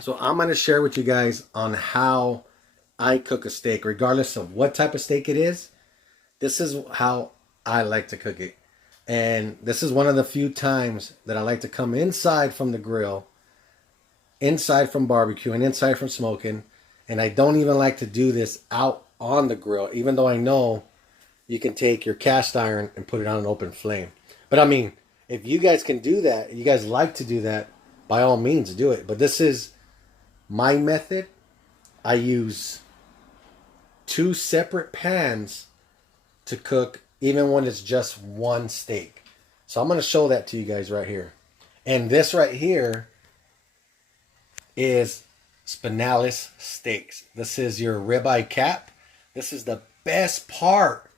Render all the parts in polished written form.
So I'm going to share with you guys on how I cook a steak, regardless of what type of steak it is. This is how I like to cook it. And this is one of the few times that I like to come inside from the grill, inside from barbecue, and inside from smoking. And I don't even like to do this out on the grill, even though I know you can take your cast iron and put it on an open flame. But I mean, if you guys can do that, you guys like to do that, by all means do it. But this is my method. I use two separate pans to cook even when it's just one steak. So I'm going to show that to you guys right here. And this right here is Spinalis steaks. This is your ribeye cap. This is the best part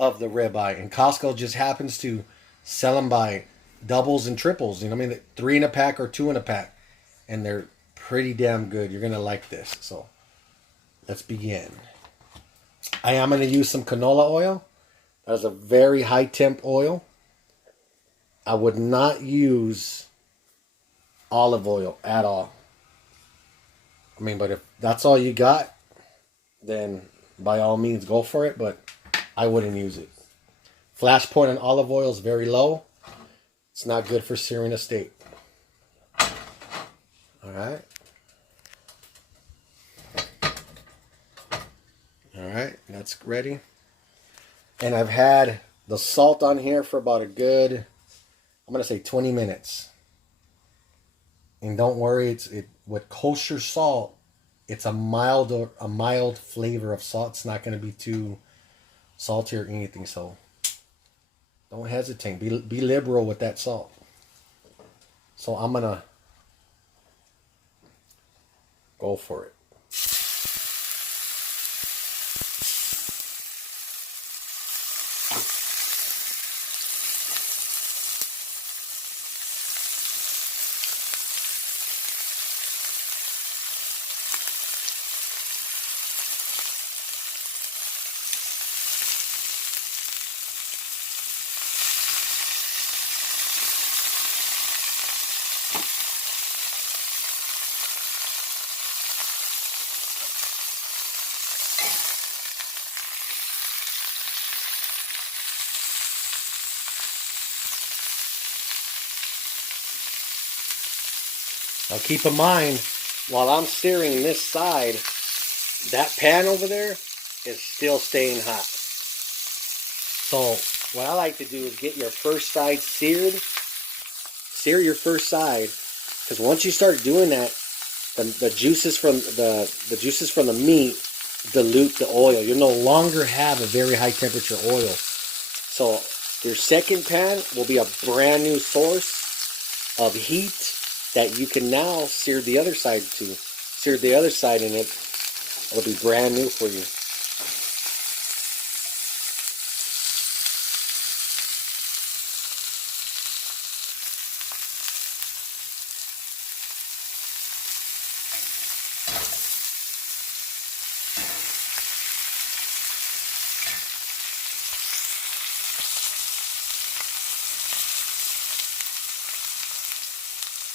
of the ribeye. And Costco just happens to sell them by doubles and triples. You know what I mean? 3 in a pack or 2 in a pack. And they're pretty damn good. You're going to like this. So let's begin. I am going to use some canola oil. That's a very high temp oil. I would not use olive oil at all. I mean, but if that's all you got, then by all means go for it, but I wouldn't use it. Flash point on olive oil is very low. It's not good for searing a steak. Alright. Alright, that's ready. And I've had the salt on here for about a good, I'm going to say 20 minutes. And don't worry, with kosher salt, it's a mild flavor of salt. It's not going to be too salty or anything. So don't hesitate. Be liberal with that salt. So I'm going to go for it. Now keep in mind, while I'm searing this side, that pan over there is still staying hot. So what I like to do is get your first side seared. Sear your first side, because once you start doing that, the juices from the meat dilute the oil. You'll no longer have a very high temperature oil. So your second pan will be a brand new source of heat that you can now sear the other side to. Sear the other side and it'll be brand new for you.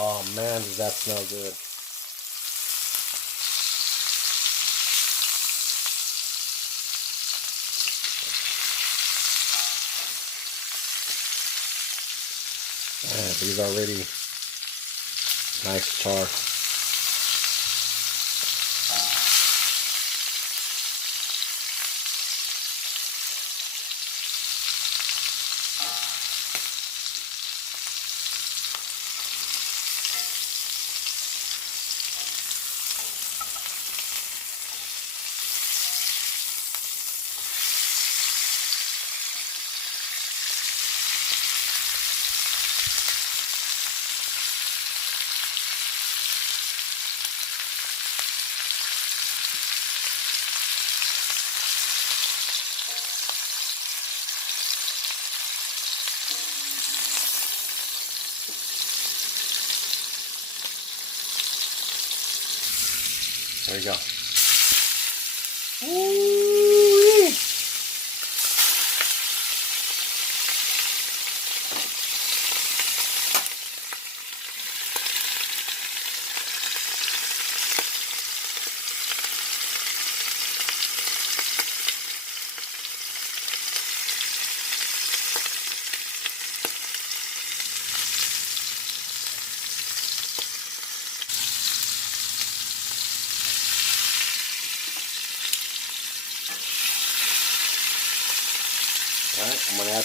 Oh man, does that smell good. Man, these are already nice char. There you go. Ooh-wee.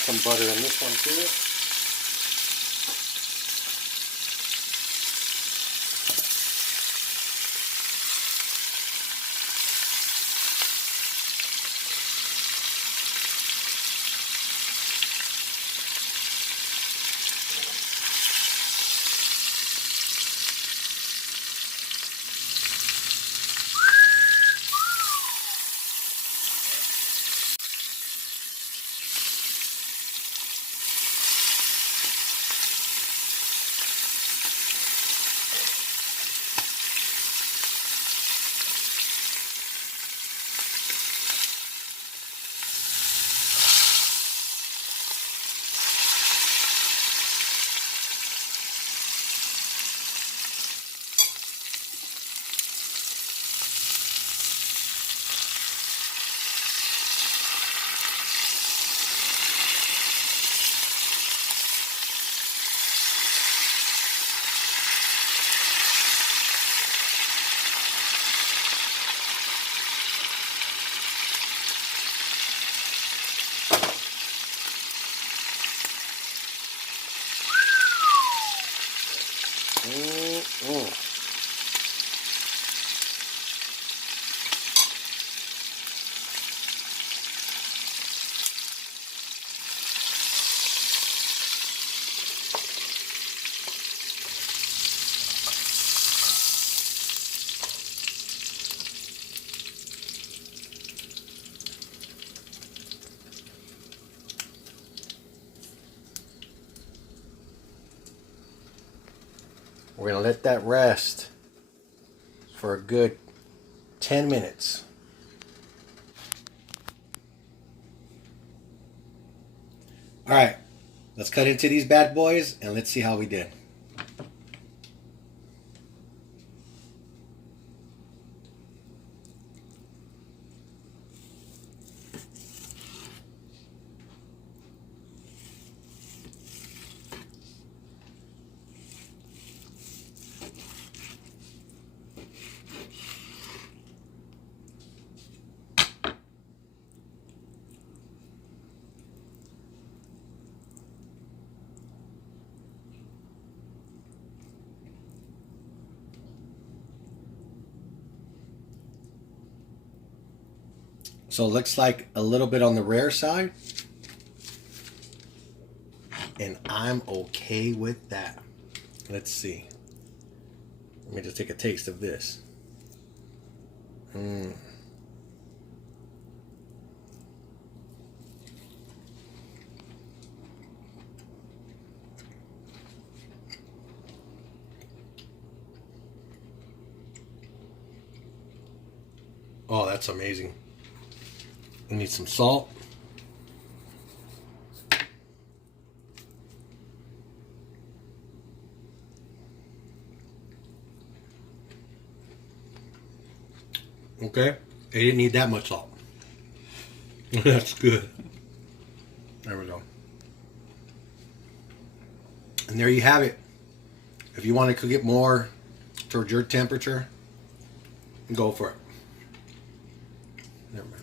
some butter in this one too. We're going to let that rest for a good 10 minutes. All right, let's cut into these bad boys and let's see how we did. So it looks like a little bit on the rare side. And I'm okay with that. Let's see. Let me just take a taste of this. Oh, that's amazing. We need some salt. Okay, it didn't need that much salt. That's good. There we go. And there you have it. If you want to cook it more towards your temperature, go for it. Never mind.